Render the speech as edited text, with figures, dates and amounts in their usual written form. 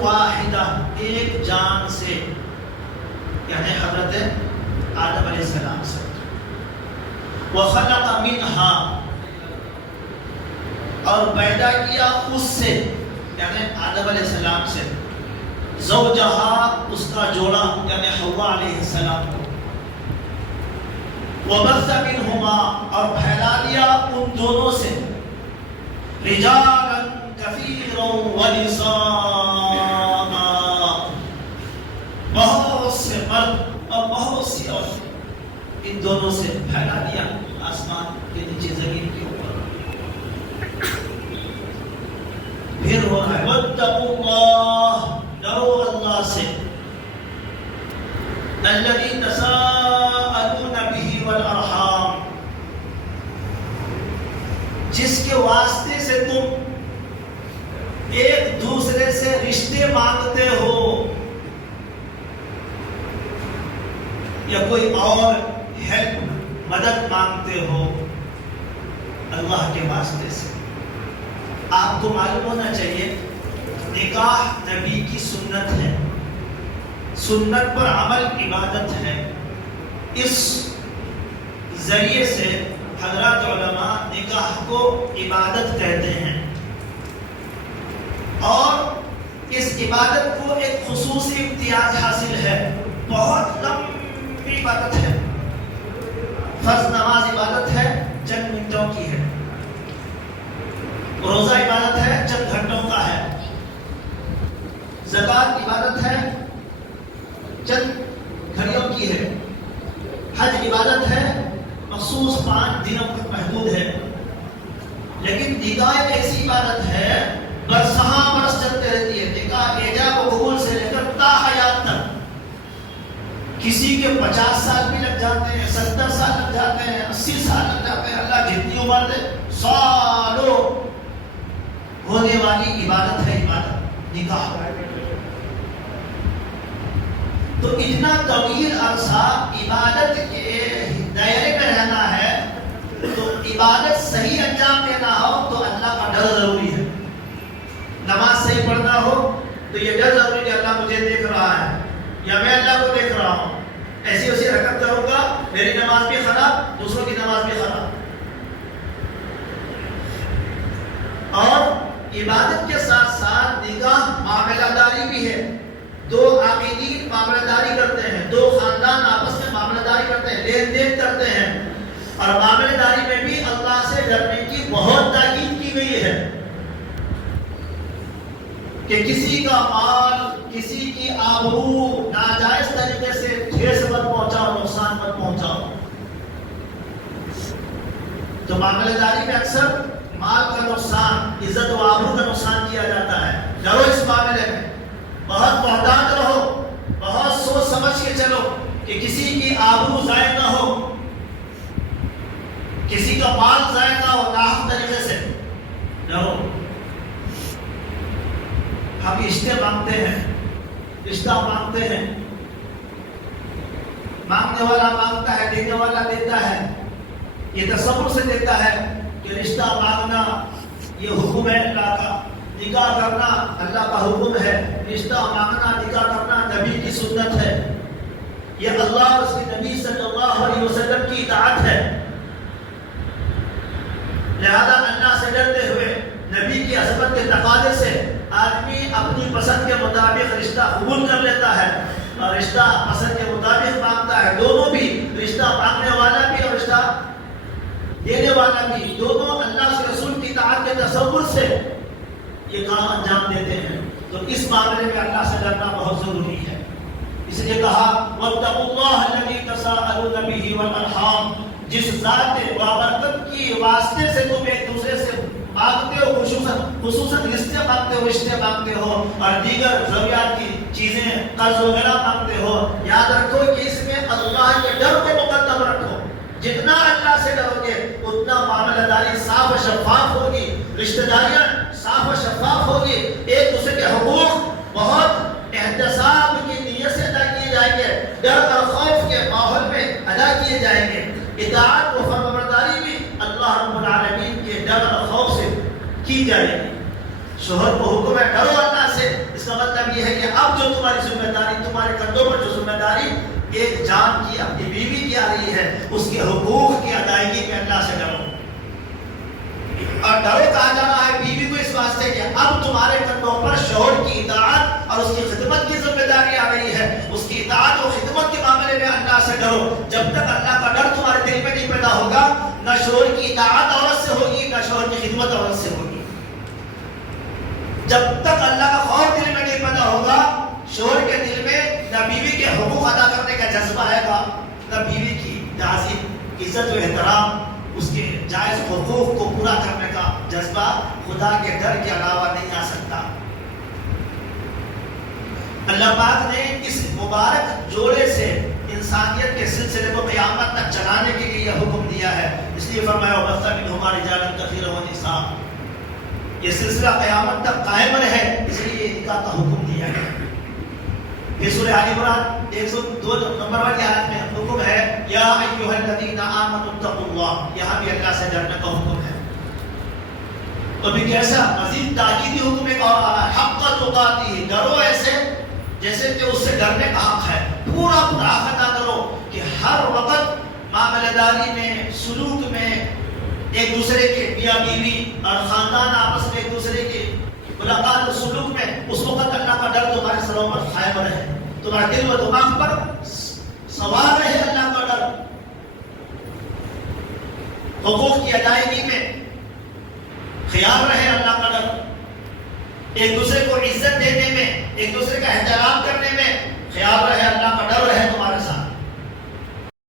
واحدہ، ایک جان سے، یعنی حضرت آدم علیہ السلام سے. وخلق منها، اور پیدا کیا اس سے، یعنی آدم علیہ السلام سے، زوجہا، اس کا جوڑا یعنی حوا علیہ السلام کو. وبث منہما، اور پھیلا دیا ان دونوں سے، رجالا کثیرا ونساء، بہت سے مرد اور بہت سی عورتیں، ان دونوں سے پھیلا دیا آسمان کے نیچے زمین کے اوپر. پھر ہو رہا ہے واتقوا اللہ، ڈرو اللہ سے، الذی تساءلون بہ والارحام، جس کے واسطے سے تم ایک دوسرے سے رشتے مانگتے ہو یا کوئی اور ہیلپ مدد مانگتے ہو اللہ کے واسطے سے. آپ کو معلوم ہونا چاہیے نکاح نبی کی سنت ہے، سنت پر عمل عبادت ہے. اس ذریعے سے حضرات علماء نکاح کو عبادت کہتے ہیں، اور اس عبادت کو ایک خصوصی امتیاز حاصل ہے. بہت لمبی عبادت ہے. فرض نماز عبادت ہے، چند منٹوں کی ہے. روزہ عبادت ہے، چند گھنٹوں کا ہے. زکوٰۃ عبادت ہے، چند گھڑیوں کی ہے. حج عبادت ہے، مخصوص 5 دنوں تک محدود ہے. لیکن نکاح ایک ایسی عبادت ہے برسہاں برس چلتے رہتی ہے. نکاح ایجاب و قبول سے لے کر تا حیات تک. کسی کے 50 سال بھی لگ جاتے ہیں، 70 سال لگ جاتے ہیں، 80 سال لگ جاتے ہیں. اللہ جتنی عمر دے، سالوں ہونے والی عبادت ہے عبادت نکاح. تو اتنا طویل عرصہ عبادت کے دائرے میں رہنا ہے، تو عبادت صحیح انجام دینا ہو تو اللہ کا ڈر ضروری ہے. نماز صحیح پڑھنا ہو تو یہ ڈر ضروری ہے اللہ مجھے دیکھ رہا ہے یا میں اللہ کو دیکھ رہا ہوں. ایسی ویسی حرکت کروں گا میری نماز بھی خراب، دوسروں کی نماز بھی خراب. اور عبادت کے ساتھ ساتھ نکاح معاملہ داری بھی ہے. 2 عاقدین معاملہ داری کرتے ہیں، 2 خاندان آپس میں معاملہ داری کرتے ہیں، لین دین کرتے ہیں. اور معاملہ داری میں بھی اللہ سے ڈرنے کی بہت تاکید کی گئی ہے کہ کسی کا مال، کسی کی آبرو ناجائز طریقے سے ٹھیس مت پہنچاؤ، نقصان مت پہنچاؤ. تو معاملہ داری میں اکثر مال کا نقصان، عزت و آبرو کا نقصان کیا جاتا ہے. ڈرو اس معاملے میں، بہت محتاط رہو، بہت سوچ سمجھ کے چلو کہ کسی کی آبرو ضائع نہ ہو، کسی کا مال ضائع نہ ہو ناحق طریقے سے. ڈرو. ہم رشتے مانگتے ہیں، رشتہ مانگتے ہیں، مانگنے والا مانگتا ہے، دینے والا دیتا ہے. یہ تصور سے دیتا ہے کہ رشتہ مانگنا یہ حکم ہے اللہ کا، نکاح کرنا اللہ کا حکم ہے، رشتہ مانگنا نکاح کرنا نبی کی سنت ہے، یہ اللہ اور اس کے نبی صلی اللہ علیہ وسلم کی اطاعت ہے. لہذا اللہ سے ڈرتے ہوئے نبی کی عظمت کے تقاضے سے آدمی اپنی پسند کے مطابق رشتہ قبول کر لیتا ہے اور رشتہ پسند کے مطابق مانگتا ہے. دونوں بھی، رشتہ مانگنے والا بھی اور رشتہ دینے والا بھی، دونوں اللہ کے رسول کی اطاعت کے تصور سے یہ کام انجام دیتے ہیں. تو اس معاملے میں اللہ سے ڈرنا بہت ضروری ہے. اس لیے کہا واتقوا اللہ الذی تساءلون بہ والارحام، جس ذات بابرکت کی واسطے سے تم ایک دوسرے سے مانگتے ہو، خصوصاً رشتے مانگتے ہو اور دیگر ضروریات کی چیزیں قرض وغیرہ مانگتے ہو. یاد رکھو کہ اس میں اللہ کے ڈر کو مقدم رکھو. جتنا اللہ سے ڈرو گے اتنا معاملہ داری صاف و شفاف ہوگی، رشتہ داریاں صاف و شفاف ہوگی، ایک دوسرے کے حقوق بہت احتساب کی نیت سے ادا کیے جائیں گے، ڈر اور خوف کے ماحول میں ادا کیے جائیں گے. اطاعت و فرمانبرداری بھی اللہ رب العالمین کے ڈر اور خوف سے کی جائے گی. شوہر کو حکم ہے ڈرو اللہ سے، اس کا مطلب تمہارے کندھوں پر جو ذمہ داری ایک جان کی اپنی بیوی کی آ رہی ہے، اس کے حقوق کی ادائیگی میں اللہ سے ڈرو۔ اور ڈرو کہا جا رہا ہے بیوی کو اس واسطے کہ اب تمہارے کندھوں پر شوہر کی اطاعت اور اس کی خدمت کی ذمہ داری آ رہی ہے۔ اس کی اطاعت اور خدمت کے معاملے میں اللہ سے ڈرو۔ جب تک اللہ کا ڈر تمہارے دل میں نہیں پیدا ہوگا، نہ شوہر کی اطاعت عورت سے ہوگی، نہ شوہر کی خدمت عورت سے ہوگی۔ جب تک اللہ کا خوف دل میں نہیں پیدا ہوگا، شوہر کے دل میں نہ بیوی کے حقوق ادا کرنے کا جذبہ آئے گا، نہ بیوی کی تعظیم، عزت و احترام، اس کے جائز حقوق کو پورا کرنے کا جذبہ خدا کے ڈر کے علاوہ نہیں آ سکتا۔ اللہ پاک نے اس مبارک جوڑے سے انسانیت کے سلسلے کو قیامت تک چلانے کے لیے حکم دیا ہے، اس لیے فرمایا وَبَثَّ مِنْهُمَا رِجَالًا كَثِيرًا وَنِسَاءً۔ یہ سلسلہ قیامت تک قائم رہے، اس لیے نکاح کا حکم دیا ہے۔ پھر سورہ آل عمران 102 نمبر والی آیت میں حکم ہے یا ایھا الذین آمنوا اتقوا اللہ، یہاں بھی اللہ سے ڈرنے کا حکم ہے۔ تو بھی کیسا مزید تاکیدی حکم ایک اور آ رہا ہے، حق تقاتہ، ڈرو ایسے جیسے کہ اس سے ڈرنے کا حق ہے، پورا پورا حق ادا کرو کہ ہر وقت معاملہ داری میں، سلوک میں، ایک دوسرے کے میاں بیوی اور خاندان آپس میں ایک دوسرے کے ملاقات اور سلوک میں اس وقت اللہ کا ڈر تمہارے سروں پر قائم رہے، تمہارے دل و دماغ پر سوار رہے اللہ کا ڈر۔ حقوق کی ادائیگی میں خیال رہے اللہ کا ڈر، ایک دوسرے کو عزت دینے میں، ایک دوسرے کا احترام کرنے میں خیال رہے اللہ کا ڈر رہے تمہارے